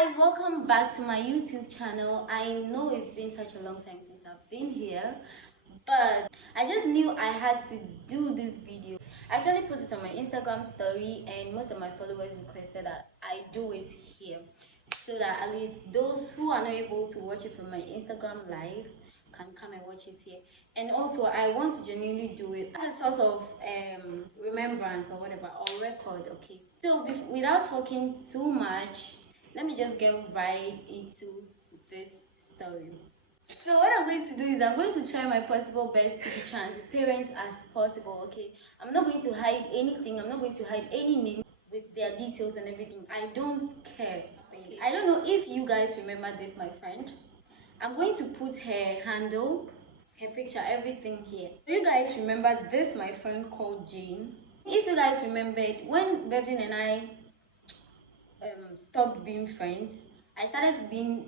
Guys, welcome back to my YouTube channel. I know it's been such a long time since I've been here, but I just knew I had to do this video. I actually put it on my Instagram story and most of my followers requested that I do it here so that at least those who are not able to watch it from my Instagram live can come and watch it here. And also I want to genuinely do it as a source of remembrance or whatever, or record. Okay, so without talking too much, let me just get right into this story. So what I'm going to do is I'm going to try my possible best to be transparent as possible. Okay, I'm not going to hide anything. I'm not going to hide any name with their details and everything. I don't care. Okay. I don't know if you guys remember this, my friend. I'm going to put her handle, her picture, everything here. Do you guys remember this, my friend called Jane? If you guys remembered, when Beverly and I stopped being friends, I started being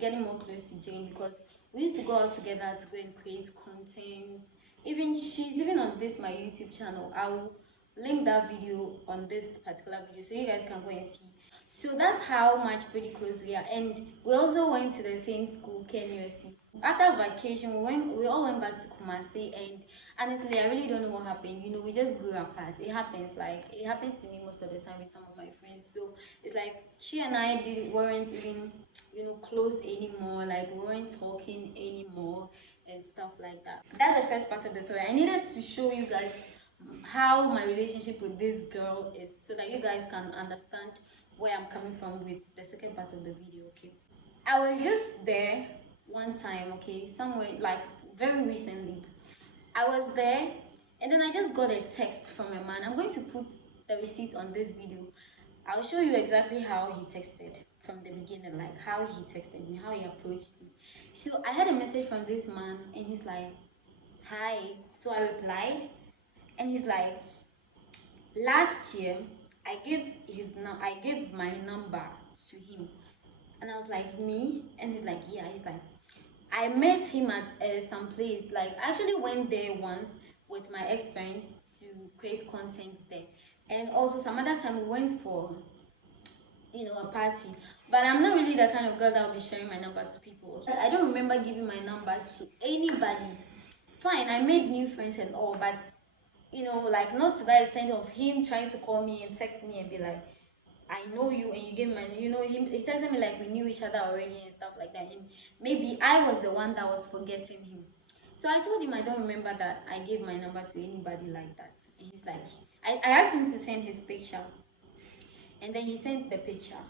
getting more close to Jane because we used to go out together to go and create content. She's even on this my YouTube channel. I'll link that video on this particular video so you guys can go and see. So that's how much pretty close we are, and we also went to the same school, KNUST. After vacation, we all went back to Kumasi, and honestly, I really don't know what happened. You know, we just grew apart. It happens to me most of the time with some of my friends. So it's like she and I weren't even, close anymore. Like we weren't talking anymore and stuff like that. That's the first part of the story. I needed to show you guys how my relationship with this girl is, so that you guys can understand where I'm coming from with the second part of the video. Okay, I was just there one time, okay, somewhere like very recently. I was there and then I just got a text from a man. I'm going to put the receipt on this video. I'll show you exactly how he texted from the beginning, like how he texted me, how he approached me. So I had a message from this man and he's like, hi. So I replied and he's like, last year I gave my number to him. And I was like, me? And he's like, yeah. He's like, I met him at some place. Like, I actually went there once with my ex-friends to create content there. And also some other time we went for, a party. But I'm not really the kind of girl that will be sharing my number to people. I don't remember giving my number to anybody. Fine, I made new friends and all, but like not to that extent of him trying to call me and text me and be like, I know you and you gave my, he texted me like we knew each other already and stuff like that. And maybe I was the one that was forgetting him. So I told him I don't remember that I gave my number to anybody like that. And he's like, I asked him to send his picture. And then he sent the picture.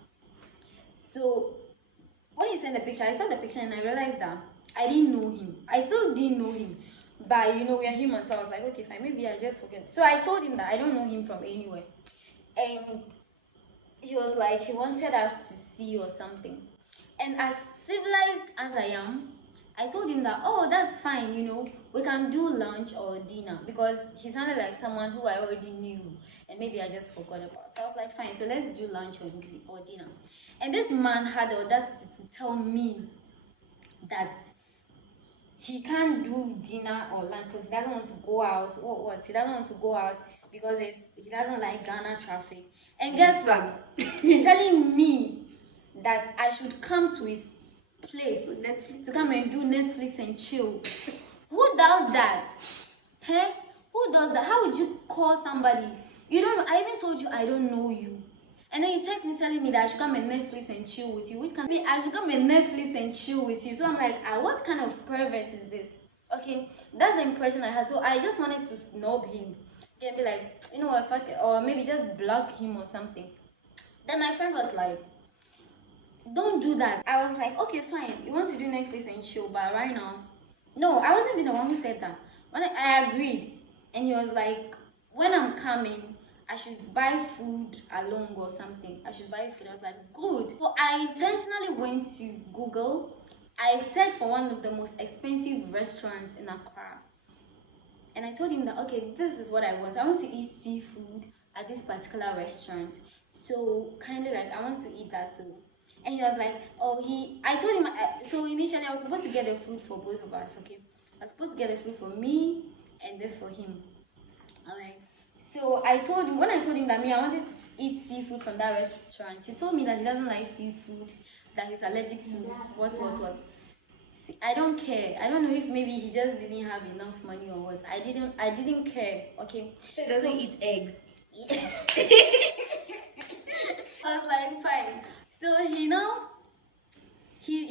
So when he sent the picture, I saw the picture and I realized that I didn't know him. I still didn't know him. But we are human, so I was like, okay, fine, maybe I just forget. So I told him that I don't know him from anywhere. And he was like, he wanted us to see or something. And as civilized as I am, I told him that, oh, that's fine, we can do lunch or dinner, because he sounded like someone who I already knew and maybe I just forgot about. So I was like, fine, so let's do lunch or dinner. And this man had the audacity to tell me that he can't do dinner or lunch because he doesn't want to go out. He doesn't want to go out because he doesn't like Ghana traffic. And guess what? He's telling me that I should come to his place to come and do Netflix and chill. Who does that? Hey? Who does that? How would you call somebody? You don't know. I even told you I don't know you. And then he texts me telling me that I should come and Netflix and chill with you. I should come and Netflix and chill with you. So I'm like, what kind of pervert is this? Okay, that's the impression I had. So I just wanted to snob him. And be like, what, fuck it. Or maybe just block him or something. Then my friend was like, don't do that. I was like, okay, fine. You want to do Netflix and chill, but right now. No, I wasn't even the one who said that. When I agreed. And he was like, when I'm coming, I should buy food along or something. I should buy food. I was like, good. So I intentionally went to Google. I searched for one of the most expensive restaurants in Accra. And I told him that, okay, this is what I want. I want to eat seafood at this particular restaurant. So kind of like, I want to eat that. So, and he was like, I told him, so initially I was supposed to get the food for both of us, okay? I was supposed to get the food for me and then for him. All right. So I told him, when I told him that me, I wanted to eat seafood from that restaurant, he told me that he doesn't like seafood, that he's allergic to what. See, I don't care. I don't know if maybe he just didn't have enough money or what. I didn't care. Okay. So he doesn't eat eggs. I was like, fine. So he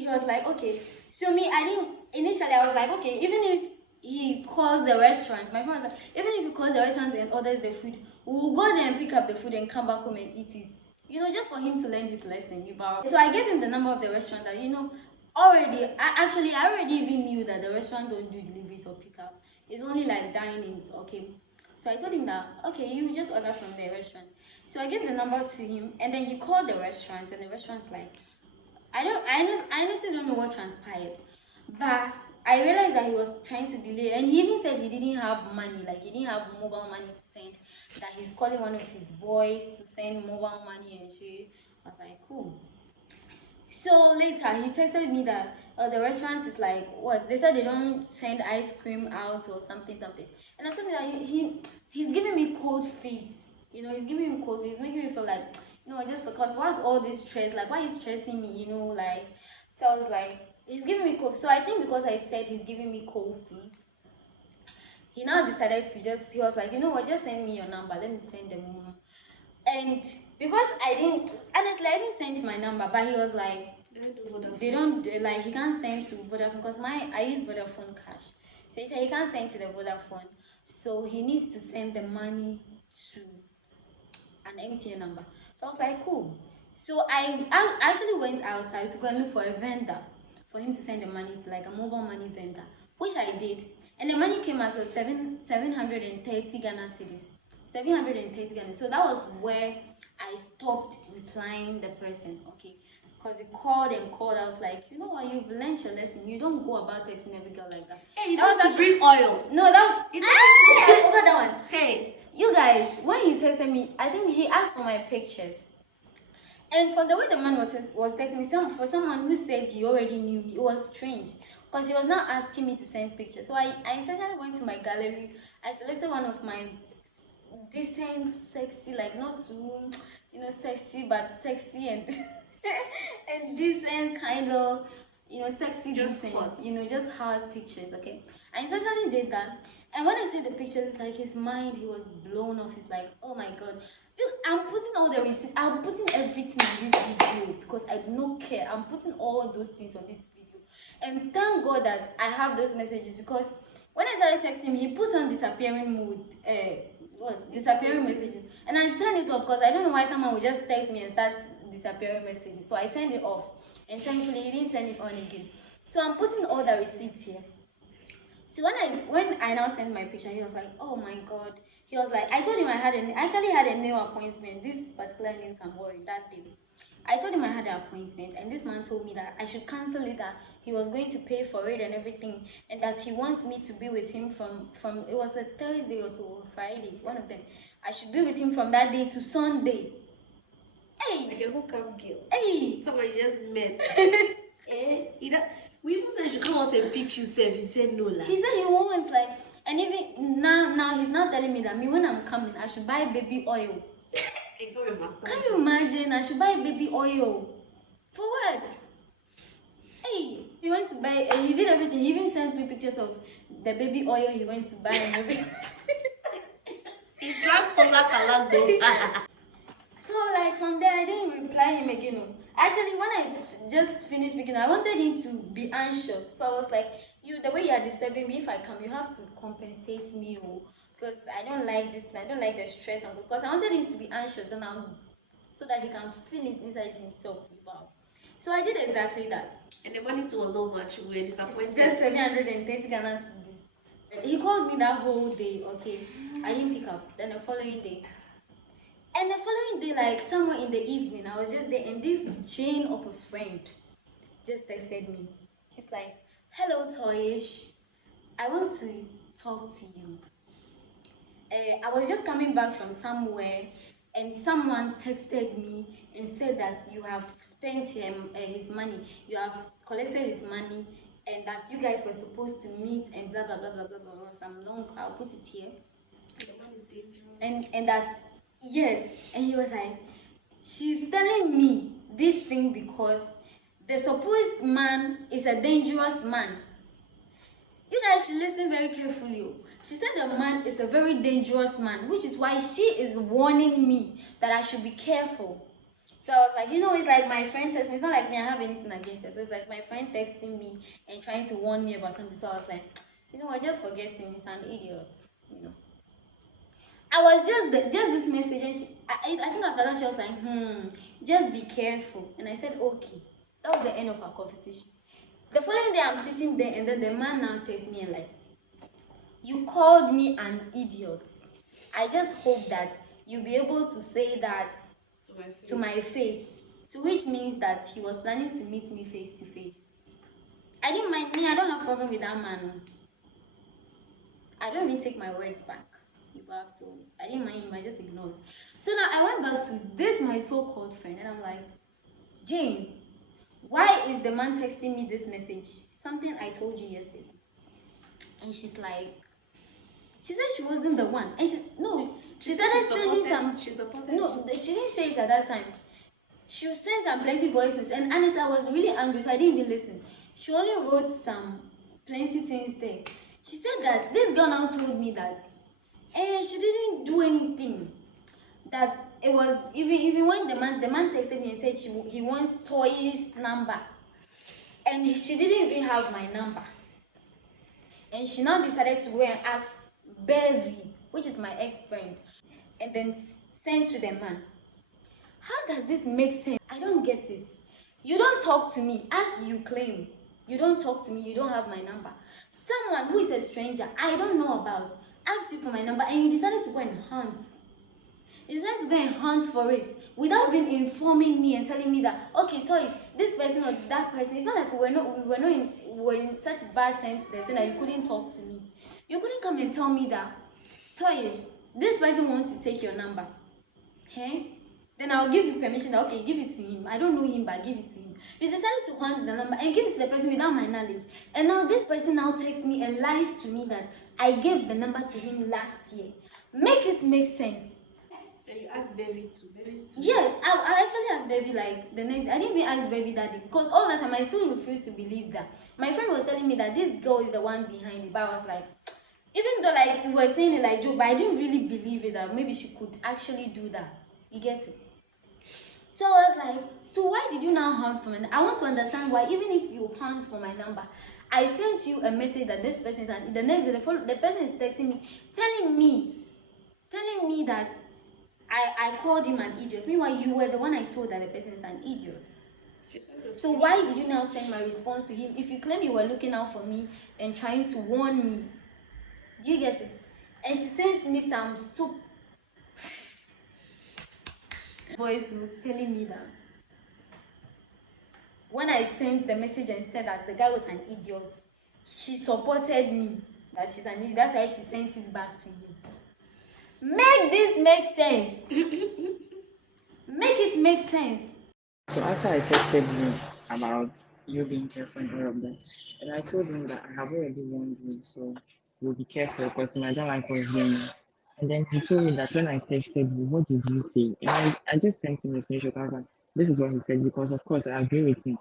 was like, okay. So me, I didn't initially. I was like, okay, even if he calls the restaurant, my friend was like, even if he calls the restaurant and orders the food, we'll go there and pick up the food and come back home and eat it. You know, just for him to learn his lesson. So I gave him the number of the restaurant that, you know, already. I already even knew that the restaurant don't do deliveries or pickup. It's only like dine-ins, okay. So I told him that, okay, you just order from the restaurant. So I gave the number to him, and then he called the restaurant, and the restaurant's like, I honestly don't know what transpired, but I realized that he was trying to delay, and he even said he didn't have money, like he didn't have mobile money to send, that he's calling one of his boys to send mobile money and shit. I was like, cool. So later he texted me that the restaurant is like, what, they said they don't send ice cream out or something. And I told him that he's giving me cold feet. You know, he's giving me cold feet. He's making me feel like, you know, just because what's all this stress? Like, why is stressing me? You know, like, so I was like, he's giving me cold. So I think because I said he's giving me cold feet, he now decided to he was like, you know what, just send me your number. Let me send them home. And because I didn't, honestly, I didn't send my number, but he was like, they don't, like, he can't send to Vodafone, because I use Vodafone cash. So he said he can't send to the Vodafone, so he needs to send the money to an MTN number. So I was like, cool. So I actually went outside to go and look for a vendor for him to send the money to, like a mobile money vendor, which I did. And the money came as a 730 Ghana cedis. 730 Ghana. So that was where I stopped replying the person, okay? Because he called and called out like, you know what, you've learned your lesson. You don't go about texting every girl like that. Hey, that was actually bring oil. No, that was I forgot that one. Hey. You guys, when he texted me, I think he asked for my pictures. And from the way the man was texting me, for someone who said he already knew me, it was strange. Because he was not asking me to send pictures. So I intentionally went to my gallery. I selected one of my decent, sexy, like not too, you know, sexy, but sexy and and decent kind of, you know, sexy, just decent, hot. you know, just hard pictures, okay? I intentionally did that. And when I see the pictures, it's like his mind, he was blown off. He's like, oh my god. Look, I'm putting all the receipts, I'm putting everything in this video because I do not care. I'm putting all those things on this video. And thank God that I have those messages, because when I started texting him, he puts on disappearing mode, disappearing messages. And I turned it off because I don't know why someone would just text me and start disappearing messages. So I turned it off. And thankfully, he didn't turn it on again. So I'm putting all the receipts here. So when I now sent my picture, he was like, oh my god. He was like, I told him I actually had a nail appointment, this particular nail salon that day. I told him I had an appointment, and this man told me that I should cancel it, that he was going to pay for it and everything, and that he wants me to be with him from it was a Thursday or so, or Friday, one of them. I should be with him from that day to Sunday. Hey! Like a hookup girl. Hey! Someone you just met. We even said you should come out and pick you, sir. He said no. Like. He said he won't, like, and even now he's not telling me that me when I'm coming, I should buy baby oil. Can you imagine? I should buy baby oil. For what? Hey, he went to buy, he did everything. He even sent me pictures of the baby oil he went to buy and everything. He drank Cola though. So, like, from there, I didn't reply him again. No. Actually, when I just finished speaking, I wanted him to be anxious. So I was like, the way you are disturbing me, if I come, you have to compensate me, because I don't like this, I don't like the stress. Because I wanted him to be anxious, so that he can feel it inside himself. Wow. So I did exactly that. And the money too was not much. We were disappointed. Just 730 Ghana. He called me that whole day, okay? I didn't pick up. Then the following day. And the following day, like somewhere in the evening, I was just there, and this Jane of a friend just texted me. She's like, hello, Toyish. I want to talk to you. I was just coming back from somewhere, and someone texted me and said that you have spent his money, you have collected his money, and that you guys were supposed to meet and blah blah blah blah blah blah. Some long, I'll put it here. The man is dangerous. and that, yes, and he was like, she's telling me this thing because the supposed man is a dangerous man. You guys should listen very carefully. Oh. She said the man is a very dangerous man, which is why she is warning me that I should be careful. So I was like, it's like my friend texting me. It's not like me, I have anything against her. So it's like my friend texting me and trying to warn me about something. So I was like, just forget him. He's an idiot. I was just this message, and I think after that she was like, just be careful. And I said, okay. That was the end of our conversation. The following day, I'm sitting there, and then the man now texts me and like, you called me an idiot. I just hope that you'll be able to say that to my face. So which means that he was planning to meet me face to face. I didn't mind me. I don't have a problem with that man. I don't even take my words back. So I didn't mind him. I just ignored. So now I went back to this my so-called friend, and I'm like, Jane, why is the man texting me this message? Something I told you yesterday. And she's like, she said she wasn't the one. And she started sending some. She supported. No, she didn't say it at that time. She sent some plenty voices, and honestly, I was really angry, so I didn't even listen. She only wrote some plenty things there. She said that this girl now told me that, and she didn't do anything. That it was even when the man texted me and said he wants Toy's number, and she didn't even have my number. And she now decided to go and ask Beverly, which is my ex-friend, and then send to the man. How does this make sense? I don't get it. You don't talk to me as you claim. You don't talk to me. You don't have my number. Someone who is a stranger I don't know about asked you for my number, and you decided to go and hunt. You decided to go and hunt for it without even informing me and telling me that, okay, Toy, this person or that person. It's not like we were in such bad times to the extent that you couldn't talk to me. You couldn't come and tell me that, Toy, this person wants to take your number. Okay? Then I'll give you permission that, okay, give it to him. I don't know him, but give it to him. You decided to hunt the number and give it to the person without my knowledge. And now this person now texts me and lies to me that I gave the number to him last year. Make it make sense. And you asked Baby too. Yes, I actually asked Baby like the next. I didn't even ask Baby that day because all that time I still refused to believe that. My friend was telling me that this girl is the one behind it, but I was like, even though like we were saying it like joke, but I didn't really believe it that maybe she could actually do that. You get it? So I was like, so why did you now hunt for me? I want to understand why, even if you hunt for my number, I sent you a message that this person is an, the next day the person is texting me, telling me that I called him an idiot. Meanwhile, you were the one I told that the person is an idiot. So why did you now send my response to him if you claim you were looking out for me and trying to warn me? Do you get it? And she sent me some stupid voice notes telling me that when I sent the message and said that the guy was an idiot, she supported me that she's an idiot. That's why she sent it back to you. Make this make sense. Make it make sense. So after I texted you about you being careful and all of that, and I told him that I have already warned you, so you'll be careful because I don't like what's going on. And then he told me that when I texted you, what did you say? And I just sent him a screenshot. I was like, this is what he said because of course I agree with him.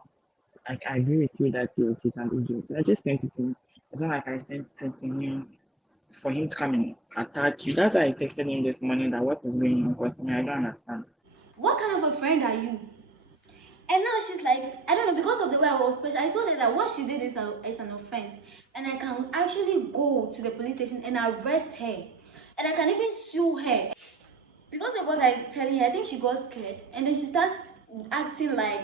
I agree with you that yes, he's an idiot. So I just sent it to him. It's not like I sent it to him for him to come and attack you. That's why I texted him this morning that what is going on because I don't understand. What kind of a friend are you? And now she's like, I don't know, because of the way I was special, I told her that what she did is an offense. And I can actually go to the police station and arrest her. And I can even sue her. Because of what I tell her, I think she got scared. And then she starts acting like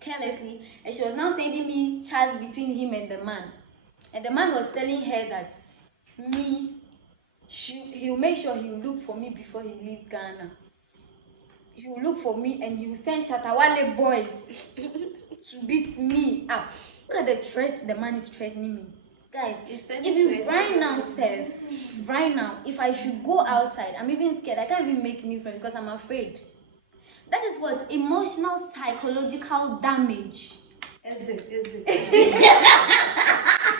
carelessly. And she was now sending me chats between him and the man. And the man was telling her that he'll make sure he'll look for me before he leaves Ghana. He will look for me and he will send Shatawale boys to beat me up. Look at the threat the man is threatening me. Guys, even right now, Steph, right now, if I should go outside, I'm even scared. I can't even make new friends because I'm afraid. That is what? Emotional, psychological damage. Is it?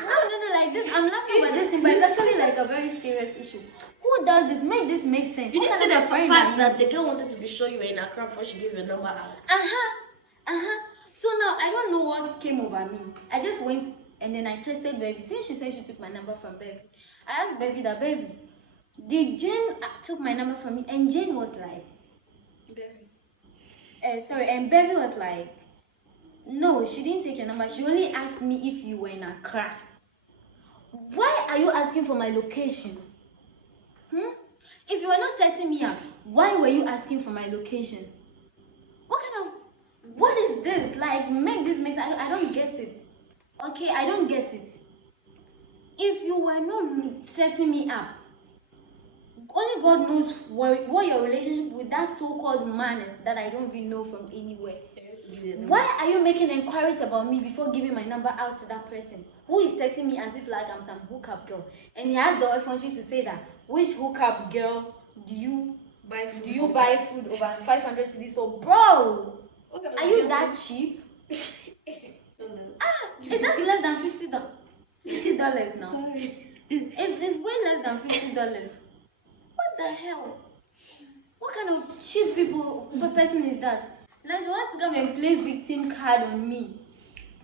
No, like this. I'm laughing about this thing, but it's actually like a very serious issue. Who Who does this? Make this make sense. You What didn't kind say of the a friend fact are you? that the girl wanted to be sure you were in Accra before she gave your number out. So now I don't know what came over me. I just went and then I tested Baby. Since she said she took my number from Baby, I asked Baby that, Baby, did Jane took my number from me? And Jane was like, sorry, and Baby was like, no, she didn't take your number. She only asked me if you were in Accra. Why are you asking for my location? If you were not setting me up, why were you asking for my location? What is this? Like, make this make sense. I don't get it. Okay, I don't get it. If you were not setting me up, only God knows what your relationship with that so-called man is that I don't even know from anywhere. Why are you making inquiries about me before giving my number out to that person who is texting me as if like I'm some hookup girl? And he has the opportunity to say that, which hookup girl do you buy food over 500 cedis for? Bro, are you that cheap? That's less than $50 now. Sorry. It's way less than $50. What the hell? What kind of cheap person is that? Like, you want to come and play victim card on me?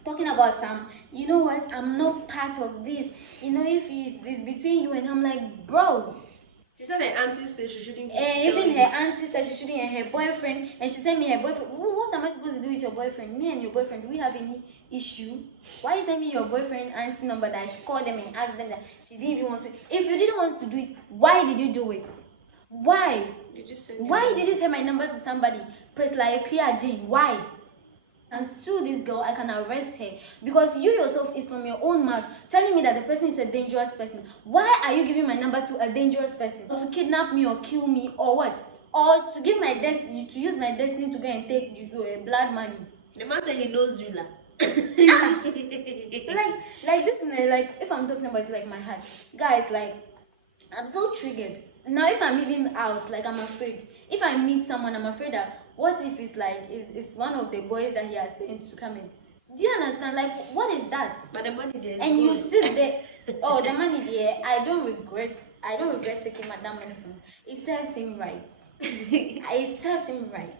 Talking about some, you know what? I'm not part of this. You know, if it's between you and him, I'm like, bro. She said her auntie said she shouldn't. Even her auntie said she shouldn't, and her boyfriend, and she sent me her boyfriend. What am I supposed to do with your boyfriend? Me and your boyfriend, do we have any issue? Why you send me your boyfriend auntie number that I should call them and ask them that she didn't even want to? If you didn't want to do it, why did you do it? Why? Why did you send my number to somebody? Press like Jane. Why? And sue this girl, I can arrest her because you yourself is from your own mouth telling me that the person is a dangerous person. Why are you giving my number to a dangerous person? To kidnap me or kill me or what? Or to give my destiny, to use my destiny to go and take blood money? The man said he knows you, like this, like if I'm talking about like my heart, guys, like I'm so triggered now. If I'm even out, like I'm afraid. If I meet someone, I'm afraid that what if it's like it's one of the boys that he has sent to come in. Do you understand? Like, what is that? but the money there. And you sit there. Oh, the money there. I don't regret taking Madam money from him. It serves him right. It serves him right.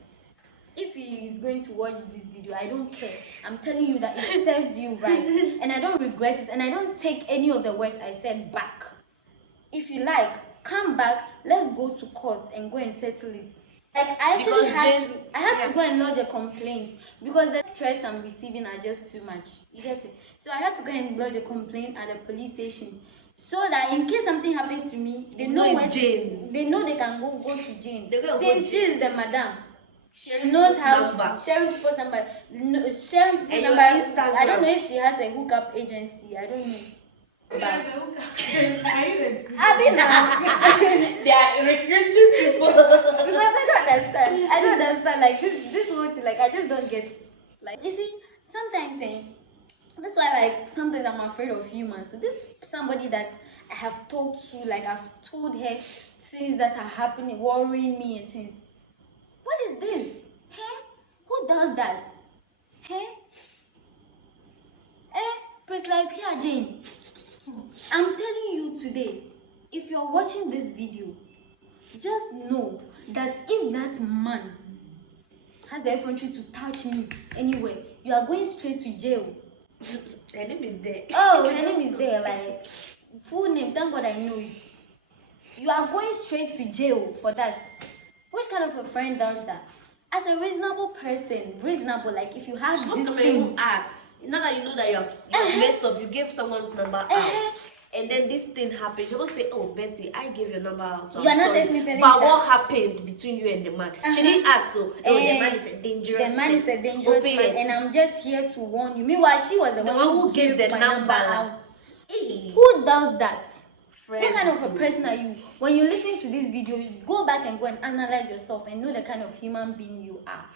If he is going to watch this video, I don't care. I'm telling you that it serves you right. And I don't regret it. And I don't take any of the words I said back. If you like, come back. Let's go to court and go and settle it. Like, I had to go and lodge a complaint because the threats I'm receiving are just too much. You get it? So I had to go and lodge a complaint at the police station so that in case something happens to me, they know it's Jane. They know they can go to Jane. Since she is the madam. She knows how sharing people's number. Sharing people's number. I don't know if she has a hookup agency. I don't know. But I mean, They are recruiting people. because I don't understand. Like this whole thing. Like I just don't get it. Like you see, sometimes that's why like sometimes I'm afraid of humans. So this somebody that I have talked to, like I've told her things that are happening, worrying me and things. What is this? Hey, who does that? Hey, press like here, Jane. I'm telling you today, if you're watching this video, just know that if that man has the effrontery to touch me anywhere, you are going straight to jail. Her name is there. Oh, her name is there, like full name, thank God I know it. You are going straight to jail for that. Which kind of a friend does that? As a reasonable person, like if you have supposed this to thing, who asks. Now that you know that you have messed up, you gave someone's number out. And then this thing happened. You're supposed to say, oh, Betty, I gave your number out. You are not listening to me. But what happened between you and the man? She didn't ask, so the man is a dangerous man. The man is a dangerous man, and I'm just here to warn you. Meanwhile, she was the one who gave the number out. Hey. Who does that? Friends. What kind of a person are you? When you listen to this video, you go back and go and analyze yourself and know the kind of human being you are.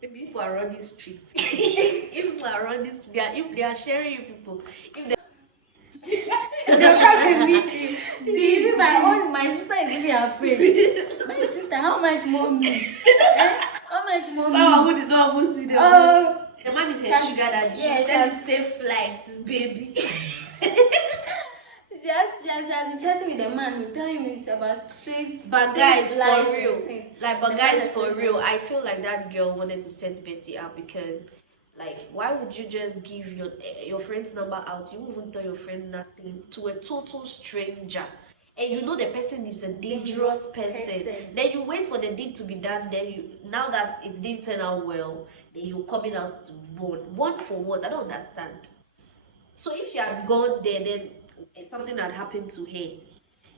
If people are running streets, if people are running, if they are sharing you people, if they they'll come and meet you. See, even my sister is really afraid. My sister, how much more me? How much more me? who did not see them? Oh, the man is a sugar daddy. Yeah, Tell him safe flights, baby. she has been chatting with the man who tell him it's about safe, But safe guys, flights for and real, things. like, but The guys, father for said real, no. I feel like that girl wanted to set Betty up because, like, why would you just give your friend's number out? You won't even tell your friend nothing to a total stranger, and you know the person is a dangerous person. Then you wait for the deed to be done. Then you, now that it didn't turn out well, then you coming out to bond for what? I don't understand. So if she had gone there, then something had happened to her.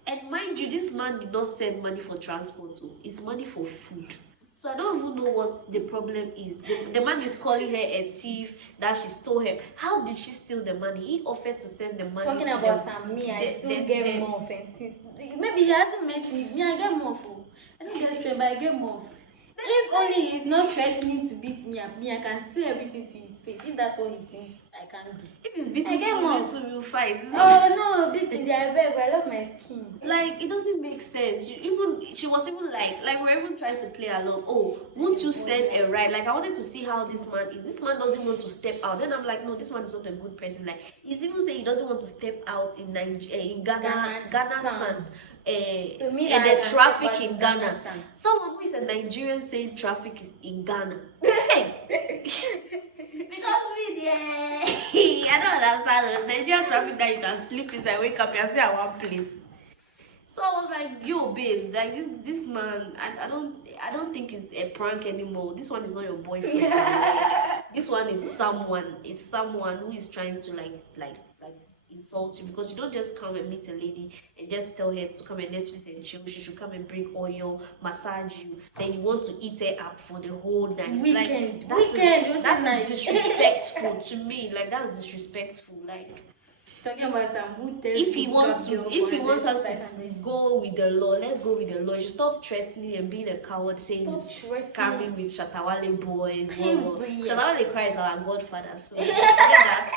And mind you, this man did not send money for transport, so it's money for food. So I don't even know what the problem is. The man is calling her a thief, that she stole him. How did she steal the money? He offered to send the money. Talking to about them. Sam, me, I still get more offenses. Maybe he hasn't met me. Me, I get more for. I don't get straight, but I get more. If only he's not threatening to beat me up, me, I can say everything to his face. If that's what he thinks I can do. If it's beating I get you, more. so we'll fight. Oh no, beating the I beg. I love my skin. Like, it doesn't make sense. She was even like we're even trying to play along. Oh, won't you send a ride? Like, I wanted to see how this man is. This man doesn't want to step out. Then I'm like, no, this man is not a good person. Like, he's even saying he doesn't want to step out in in Ghana sun. To me, and I the can traffic step out in in Ghana. Ghana sun. Someone who is a Nigerian saying traffic is in Ghana. Because me, yeah, I don't understand. Nigerian traffic that you can sleep inside, wake up, you're still at one place. So I was like, yo, babes, like this man, I don't think it's a prank anymore. This one is not your boyfriend. Like, this one is someone who is trying to like insult you, because you don't just come and meet a lady and just tell her to come and Netflix and chill. She should come and bring oil, massage you. Then you want to eat her up for the whole night. Weekend, that is disrespectful to me. Like, that's disrespectful. Like, talking about some who tells if he you wants girl to, if he for wants us to 500. go with the law, let's go with the law. You stop threatening and being a coward, saying Stop he's threatening. coming with Shatawale boys. Period. Shatawale Cry is our godfather, so forget that.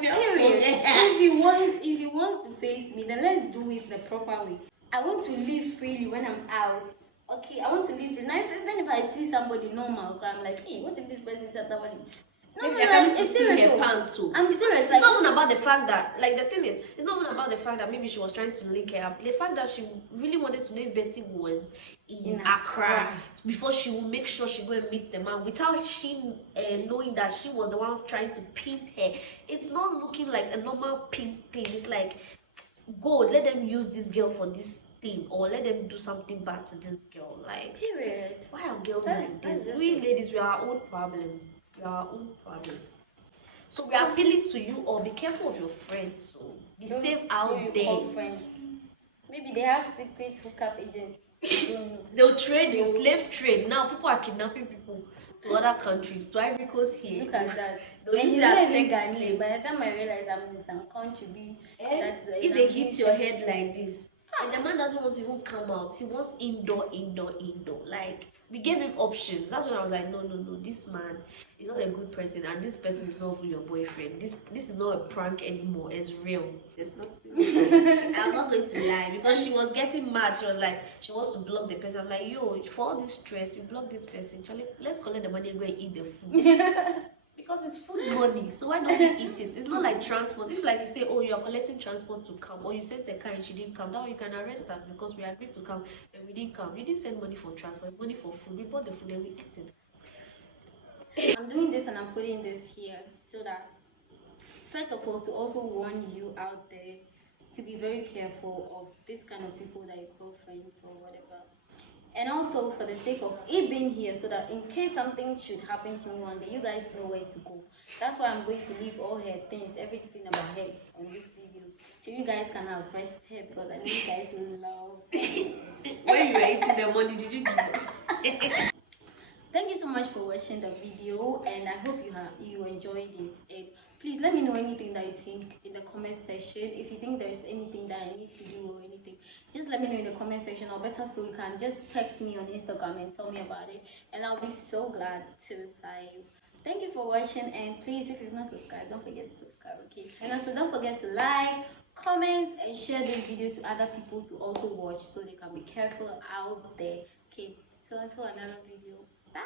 Period. If he wants to face me, then let's do it the proper way. I want to live freely when I'm out. Okay, I want to live free. Now, even if I see somebody normal, I'm like, hey, what if this person is Shatawale? No, Maybe they're coming to it's steal serious. her pants too. I'm serious. It's Like, not even about the fact that, like, the thing is, it's not even about the fact that maybe she was trying to link her up. The fact that she really wanted to know if Betty was in Accra before she would make sure she go and meet the man, without she knowing that she was the one trying to pimp her. It's not looking like a normal pimp thing. It's like, go, let them use this girl for this thing, or let them do something bad to this girl. Like, period. why are girls That's like this? just We it. ladies, we are our own problem. We are our own problem. So we are appealing to you all. Be careful of your friends. So be safe out there. Call friends. Maybe they have secret hookup agents. Don't know. They'll trade you, slave trade. Now people are kidnapping people to other countries, to Ivory Coast here. Look at that. They'll And use he's their not even sex Ghanaian. slave. By the time I realize I'm in some country, that's If they hit your head like this, and the man doesn't want to even come out, he wants indoor. Like, we gave him options. That's when I was like, no, this man is not a good person, and this person is not even your boyfriend. This is not a prank anymore. It's real. It's not serious. I'm not going to lie, because she was getting mad. She was like, she wants to block the person. I'm like, yo, for all this stress, you block this person. Charlie, let's collect the money and go and eat the food. Because it's food money, so why don't we eat it? It's not like transport. If, like, you say, oh, you are collecting transport to come, or you sent a car and she didn't come, now you can arrest us because we agreed to come and we didn't come. You didn't send money for transport, money for food. We bought the food and we ate it. I'm doing this and I'm putting this here so that, first of all, to also warn you out there to be very careful of this kind of people that you call friends or whatever. And also for the sake of it being here, so that in case something should happen to me one day, you guys know where to go. That's why I'm going to leave all her things, everything about her on this video, so you guys can arrest her, because I know you guys love. When you were eating the money, did you do that? Thank you so much for watching the video, and I hope you enjoyed it. And please let me know anything that you think in the comment section. If you think there's anything that I need to do or anything, just let me know in the comment section, or better still, you can just text me on Instagram and tell me about it, and I'll be so glad to reply you. Thank you for watching, and please, if you've not subscribed, don't forget to subscribe, okay? And also don't forget to like, comment, and share this video to other people to also watch, so they can be careful out there, okay? So until another video, bye.